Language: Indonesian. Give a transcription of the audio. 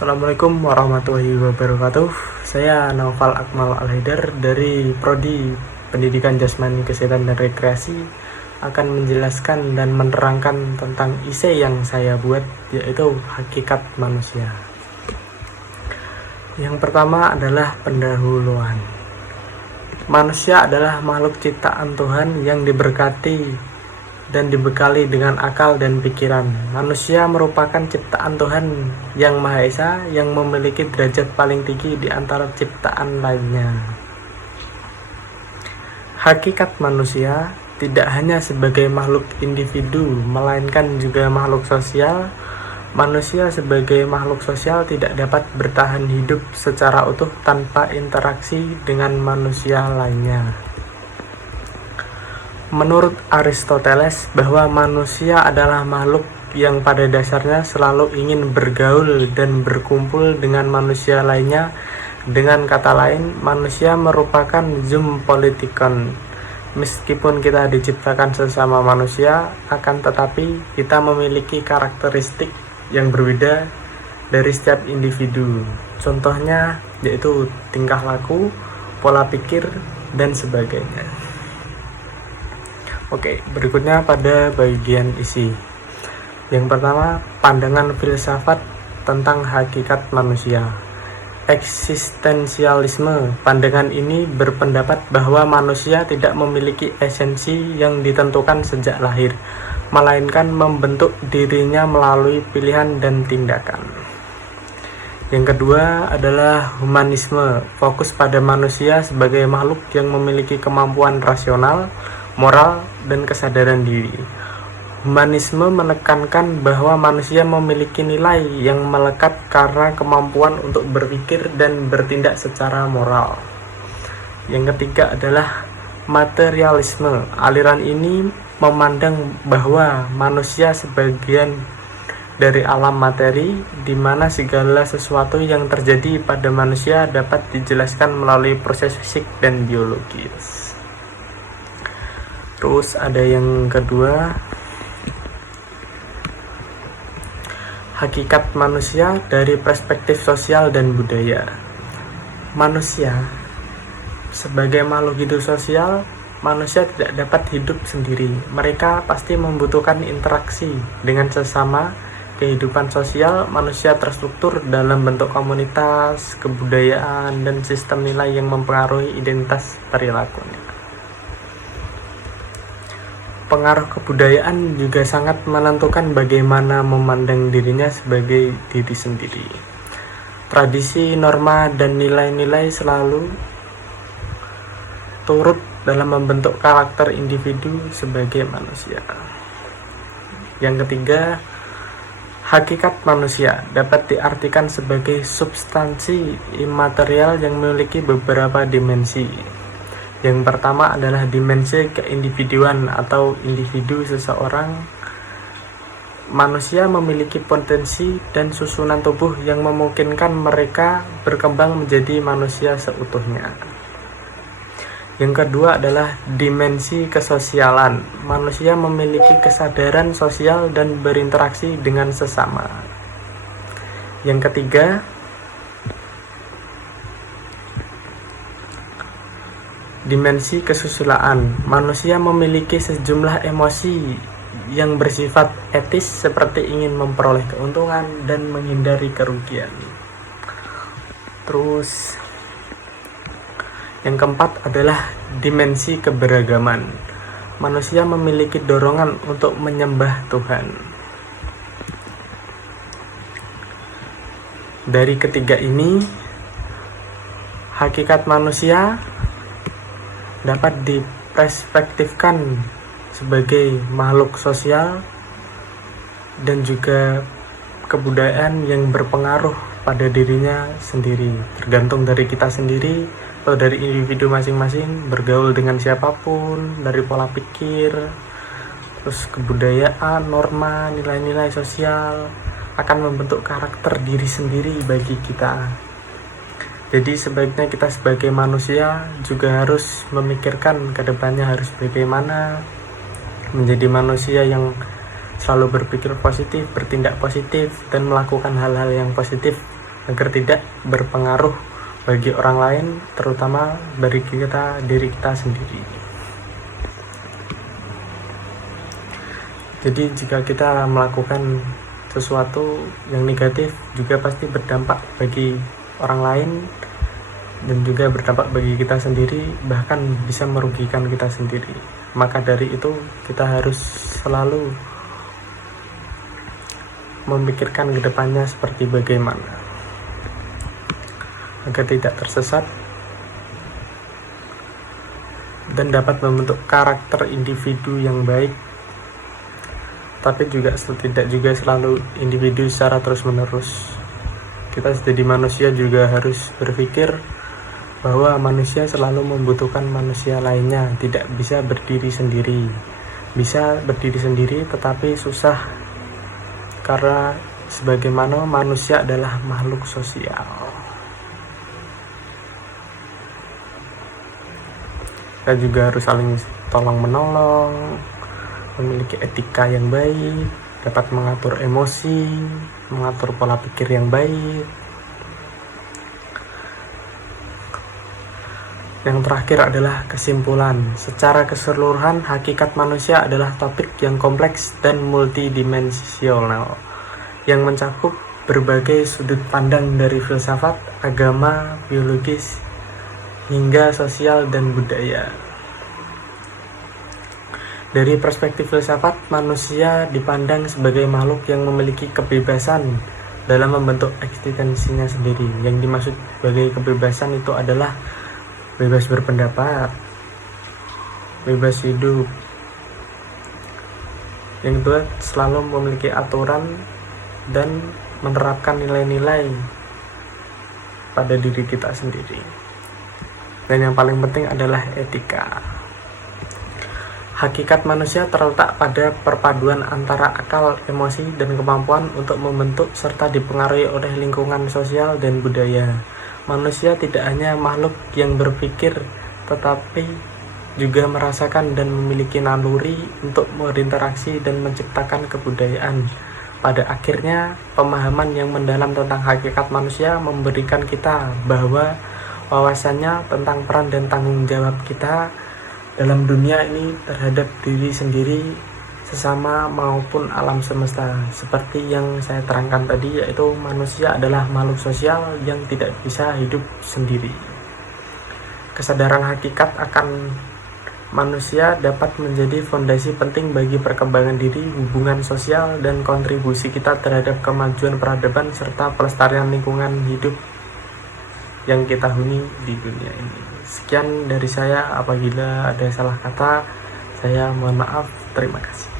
Assalamualaikum warahmatullahi wabarakatuh. Saya Naufal Akmal Al-Haidar dari Prodi Pendidikan Jasmani Kesehatan dan Rekreasi akan menjelaskan dan menerangkan tentang esai yang saya buat, yaitu Hakikat Manusia. Yang pertama adalah pendahuluan. Manusia adalah makhluk ciptaan Tuhan yang diberkati dan dibekali dengan akal dan pikiran. Manusia merupakan ciptaan Tuhan yang Maha Esa yang memiliki derajat paling tinggi di antara ciptaan lainnya. Hakikat manusia tidak hanya sebagai makhluk individu, melainkan juga makhluk sosial. Manusia sebagai makhluk sosial tidak dapat bertahan hidup secara utuh tanpa interaksi dengan manusia lainnya. Menurut Aristoteles, bahwa manusia adalah makhluk yang pada dasarnya selalu ingin bergaul dan berkumpul dengan manusia lainnya. Dengan kata lain, manusia merupakan zoopolitikon. Meskipun kita diciptakan sesama manusia, akan tetapi kita memiliki karakteristik yang berbeda dari setiap individu. Contohnya yaitu tingkah laku, pola pikir, dan sebagainya. Oke, berikutnya pada bagian isi. Yang pertama, pandangan filsafat tentang hakikat manusia. Eksistensialisme. Pandangan ini berpendapat bahwa manusia tidak memiliki esensi yang ditentukan sejak lahir, melainkan membentuk dirinya melalui pilihan dan tindakan. Yang kedua adalah humanisme. Fokus pada manusia sebagai makhluk yang memiliki kemampuan rasional, moral, dan kesadaran diri. Humanisme menekankan bahwa manusia memiliki nilai yang melekat karena kemampuan untuk berpikir dan bertindak secara moral. Yang ketiga adalah materialisme. Aliran ini memandang bahwa manusia sebagian dari alam materi, di mana segala sesuatu yang terjadi pada manusia dapat dijelaskan melalui proses fisik dan biologis. Terus ada yang kedua, hakikat manusia dari perspektif sosial dan budaya. Manusia sebagai makhluk hidup sosial, manusia tidak dapat hidup sendiri. Mereka pasti membutuhkan interaksi dengan sesama. Kehidupan sosial manusia terstruktur dalam bentuk komunitas, kebudayaan, dan sistem nilai yang mempengaruhi identitas perilakunya. Pengaruh kebudayaan juga sangat menentukan bagaimana memandang dirinya sebagai diri sendiri. Tradisi, norma, dan nilai-nilai selalu turut dalam membentuk karakter individu sebagai manusia. Yang ketiga, hakikat manusia dapat diartikan sebagai substansi imaterial yang memiliki beberapa dimensi. Yang pertama adalah dimensi keindividuan atau individu seseorang. Manusia memiliki potensi dan susunan tubuh yang memungkinkan mereka berkembang menjadi manusia seutuhnya. Yang kedua adalah dimensi kesosialan. Manusia memiliki kesadaran sosial dan berinteraksi dengan sesama. Yang ketiga, dimensi kesusilaan. Manusia memiliki sejumlah emosi yang bersifat etis seperti ingin memperoleh keuntungan dan menghindari kerugian. Terus yang keempat adalah dimensi keberagaman. Manusia memiliki dorongan untuk menyembah Tuhan. Dari ketiga ini, hakikat manusia dapat diperspektifkan sebagai makhluk sosial dan juga kebudayaan yang berpengaruh pada dirinya sendiri, tergantung dari kita sendiri atau dari individu masing-masing, bergaul dengan siapapun, dari pola pikir, terus kebudayaan, norma, nilai-nilai sosial akan membentuk karakter diri sendiri bagi kita. Jadi sebaiknya kita sebagai manusia juga harus memikirkan ke depannya harus bagaimana menjadi manusia yang selalu berpikir positif, bertindak positif, dan melakukan hal-hal yang positif agar tidak berpengaruh bagi orang lain, terutama bagi diri kita sendiri. Jadi jika kita melakukan sesuatu yang negatif juga pasti berdampak bagi orang lain dan juga berdampak bagi kita sendiri, bahkan bisa merugikan kita sendiri. Maka dari itu kita harus selalu memikirkan ke depannya seperti bagaimana agar tidak tersesat dan dapat membentuk karakter individu yang baik, tapi juga tidak juga selalu individu secara terus-menerus. Kita jadi manusia juga harus berpikir bahwa manusia selalu membutuhkan manusia lainnya, tidak bisa berdiri sendiri. Bisa berdiri sendiri tetapi susah, karena sebagaimana manusia adalah makhluk sosial. Kita juga harus saling tolong-menolong, memiliki etika yang baik, dapat mengatur emosi, mengatur pola pikir yang baik. Yang terakhir adalah kesimpulan. Secara keseluruhan, hakikat manusia adalah topik yang kompleks dan multidimensional, yang mencakup berbagai sudut pandang dari filsafat, agama, biologis, hingga sosial dan budaya. Dari perspektif filsafat, manusia dipandang sebagai makhluk yang memiliki kebebasan dalam membentuk eksistensinya sendiri. Yang dimaksud sebagai kebebasan itu adalah bebas berpendapat, bebas hidup. Yang kedua, selalu memiliki aturan dan menerapkan nilai-nilai pada diri kita sendiri. Dan yang paling penting adalah etika. Hakikat manusia terletak pada perpaduan antara akal, emosi, dan kemampuan untuk membentuk serta dipengaruhi oleh lingkungan sosial dan budaya. Manusia tidak hanya makhluk yang berpikir, tetapi juga merasakan dan memiliki naluri untuk berinteraksi dan menciptakan kebudayaan. Pada akhirnya, pemahaman yang mendalam tentang hakikat manusia memberikan kita bahwa wawasannya tentang peran dan tanggung jawab kita dalam dunia ini terhadap diri sendiri, sesama maupun alam semesta. Seperti yang saya terangkan tadi, yaitu manusia adalah makhluk sosial yang tidak bisa hidup sendiri. Kesadaran hakikat akan manusia dapat menjadi fondasi penting bagi perkembangan diri, hubungan sosial, dan kontribusi kita terhadap kemajuan peradaban serta pelestarian lingkungan hidup yang kita huni di dunia ini. Sekian dari saya, apabila ada salah kata, saya mohon maaf. Terima kasih.